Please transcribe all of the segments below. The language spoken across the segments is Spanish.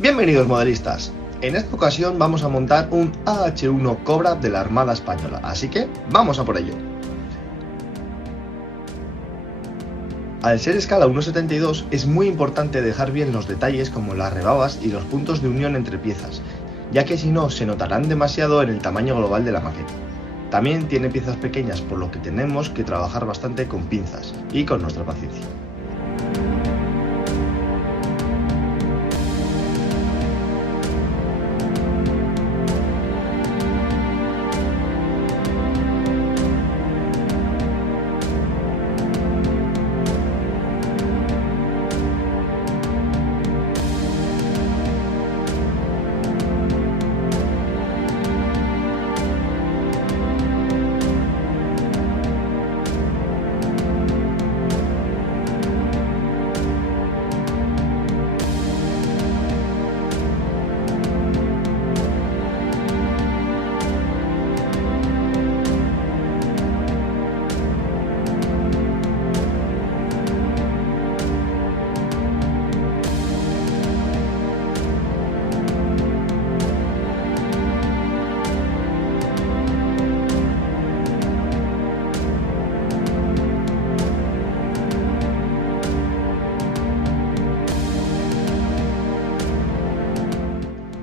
Bienvenidos modelistas, en esta ocasión vamos a montar un AH-1 Cobra de la Armada Española, así que vamos a por ello. Al ser escala 1.72 es muy importante dejar bien los detalles como las rebabas y los puntos de unión entre piezas, ya que si no se notarán demasiado en el tamaño global de la maqueta. También tiene piezas pequeñas, por lo que tenemos que trabajar bastante con pinzas y con nuestra paciencia.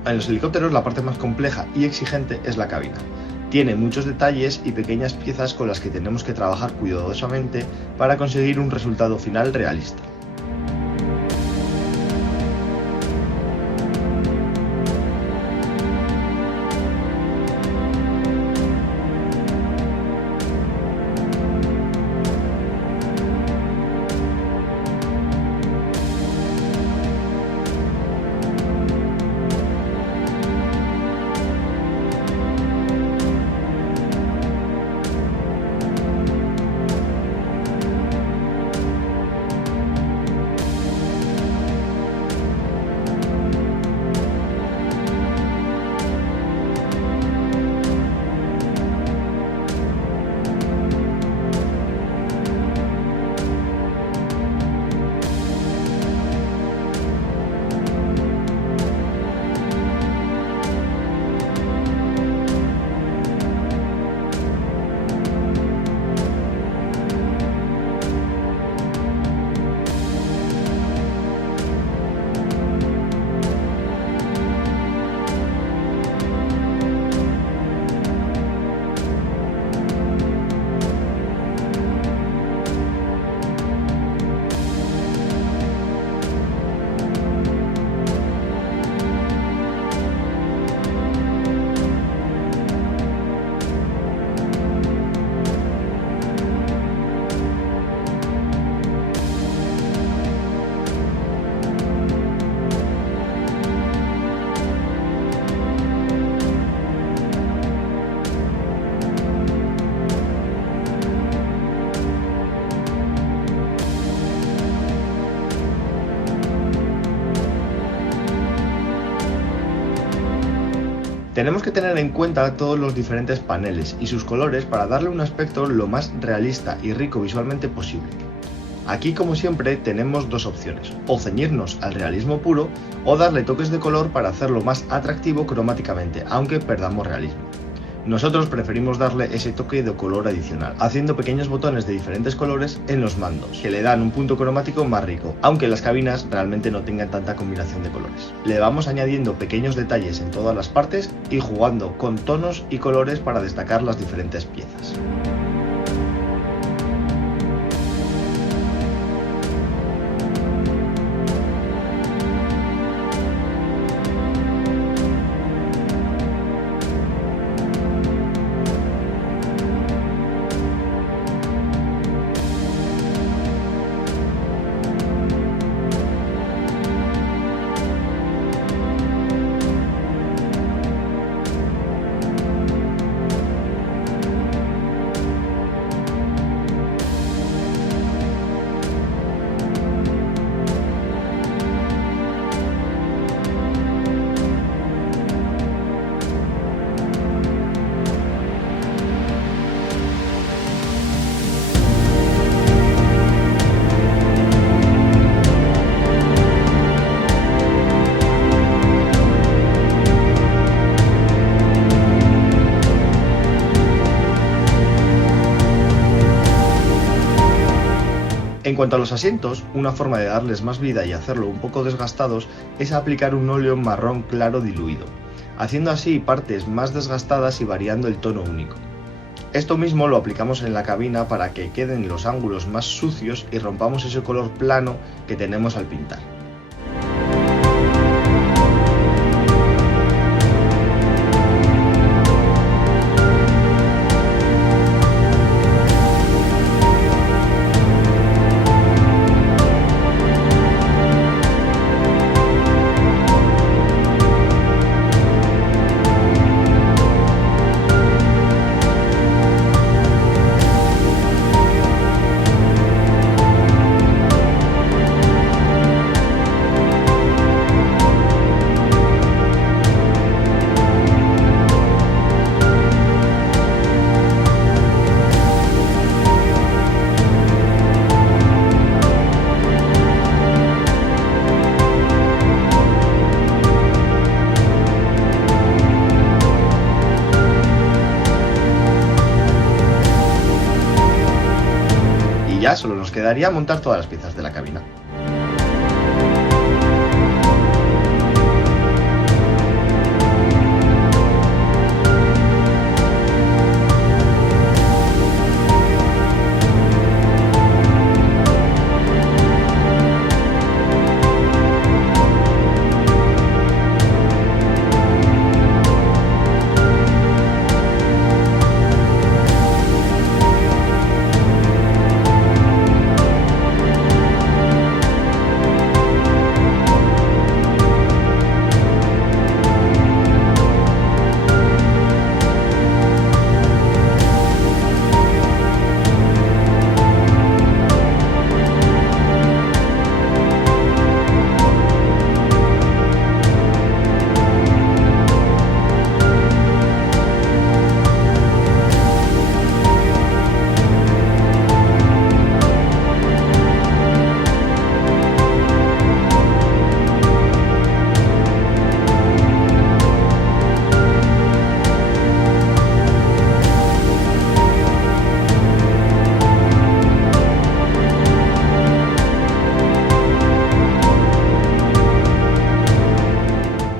En los helicópteros la parte más compleja y exigente es la cabina. Tiene muchos detalles y pequeñas piezas con las que tenemos que trabajar cuidadosamente para conseguir un resultado final realista. Tenemos que tener en cuenta todos los diferentes paneles y sus colores para darle un aspecto lo más realista y rico visualmente posible. Aquí, como siempre, tenemos dos opciones: o ceñirnos al realismo puro o darle toques de color para hacerlo más atractivo cromáticamente, aunque perdamos realismo. Nosotros preferimos darle ese toque de color adicional, haciendo pequeños botones de diferentes colores en los mandos, que le dan un punto cromático más rico, aunque las cabinas realmente no tengan tanta combinación de colores. Le vamos añadiendo pequeños detalles en todas las partes y jugando con tonos y colores para destacar las diferentes piezas. En cuanto a los asientos, una forma de darles más vida y hacerlo un poco desgastados es aplicar un óleo marrón claro diluido, haciendo así partes más desgastadas y variando el tono único. Esto mismo lo aplicamos en la cabina para que queden los ángulos más sucios y rompamos ese color plano que tenemos al pintar. Y ya solo nos quedaría montar todas las piezas de la cabina.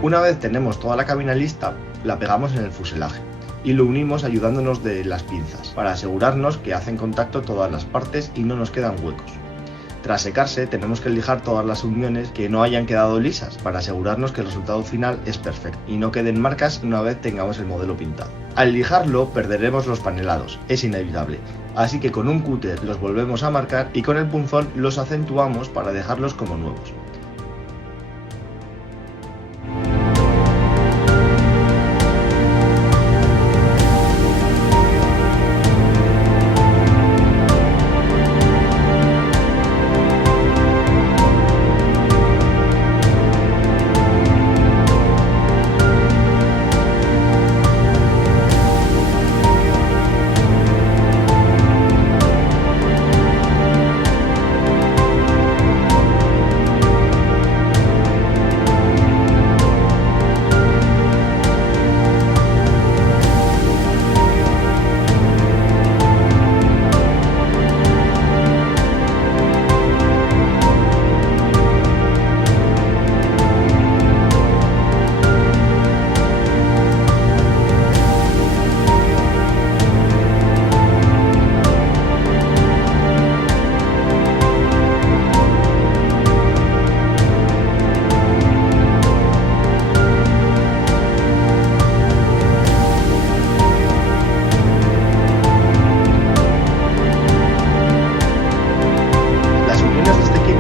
Una vez tenemos toda la cabina lista, la pegamos en el fuselaje y lo unimos ayudándonos de las pinzas para asegurarnos que hacen contacto todas las partes y no nos quedan huecos. Tras secarse tenemos que lijar todas las uniones que no hayan quedado lisas para asegurarnos que el resultado final es perfecto y no queden marcas una vez tengamos el modelo pintado. Al lijarlo perderemos los panelados, es inevitable, así que con un cúter los volvemos a marcar y con el punzón los acentuamos para dejarlos como nuevos.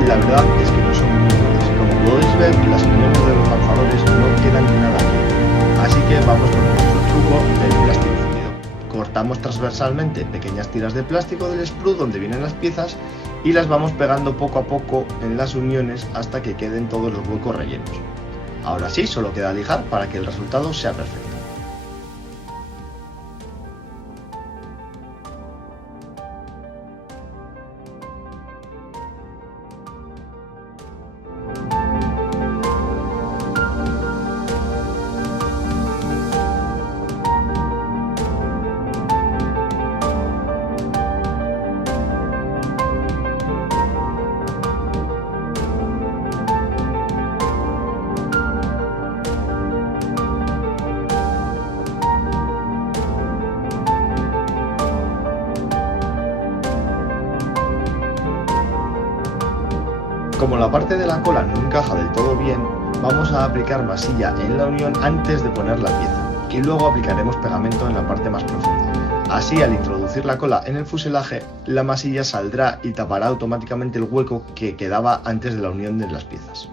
La verdad es que no son muy buenas. Como podéis ver, las uniones de los lanzadores no quedan nada bien. Así que vamos con nuestro truco del plástico fundido. Cortamos transversalmente pequeñas tiras de plástico del sprue donde vienen las piezas y las vamos pegando poco a poco en las uniones hasta que queden todos los huecos rellenos. Ahora sí, solo queda lijar para que el resultado sea perfecto. Como la parte de la cola no encaja del todo bien, vamos a aplicar masilla en la unión antes de poner la pieza y luego aplicaremos pegamento en la parte más profunda. Así, al introducir la cola en el fuselaje, la masilla saldrá y tapará automáticamente el hueco que quedaba antes de la unión de las piezas.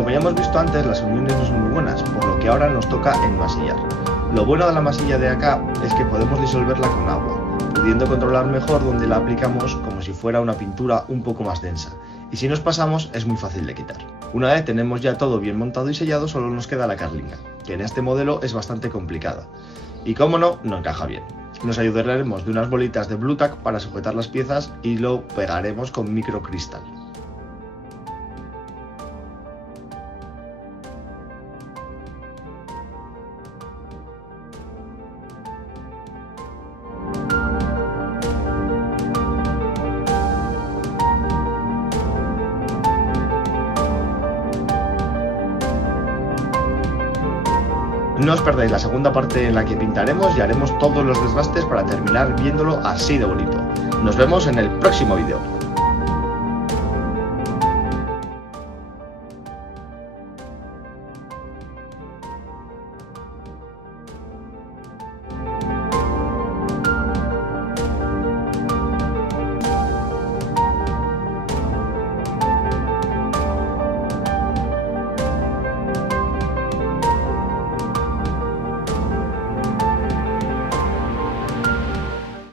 Como ya hemos visto antes, las uniones no son muy buenas, por lo que ahora nos toca enmasillar. Lo bueno de la masilla de acá es que podemos disolverla con agua, pudiendo controlar mejor dónde la aplicamos como si fuera una pintura un poco más densa. Y si nos pasamos, es muy fácil de quitar. Una vez tenemos ya todo bien montado y sellado, solo nos queda la carlinga, que en este modelo es bastante complicada. Y como no encaja bien. Nos ayudaremos de unas bolitas de Blu Tack para sujetar las piezas y lo pegaremos con microcristal. No os perdáis la segunda parte en la que pintaremos y haremos todos los desgastes para terminar viéndolo así de bonito. Nos vemos en el próximo vídeo.